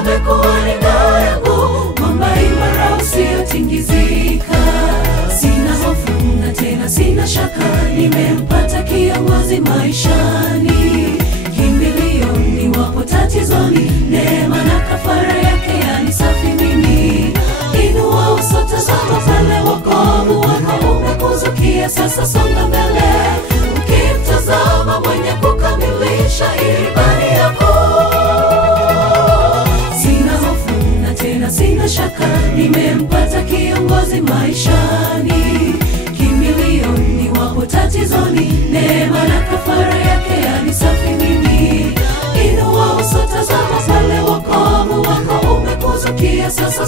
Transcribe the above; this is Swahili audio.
amekuwa ni ngao yangu, mwamba imara usiotingizika. Sina hofu na tena sina shaka, nimempata kiongozi maishani. Kimbilio niwapo tatizoni, neema na kafara yake yanisafi mimi. Inua uso, tazama pale, wokovu wako umekuzukia. Sasa songa mbele, ukimtazama mwenye kukamilisha imani yako. Sina hofu na tena sina shaka, nimempata kiongozi maishani. Kimbilio niwapo tatizoni, neema na kafara yake yanisafi mimi. Inua uso, tazama pale, wokovu wako umekuzukia. Sasa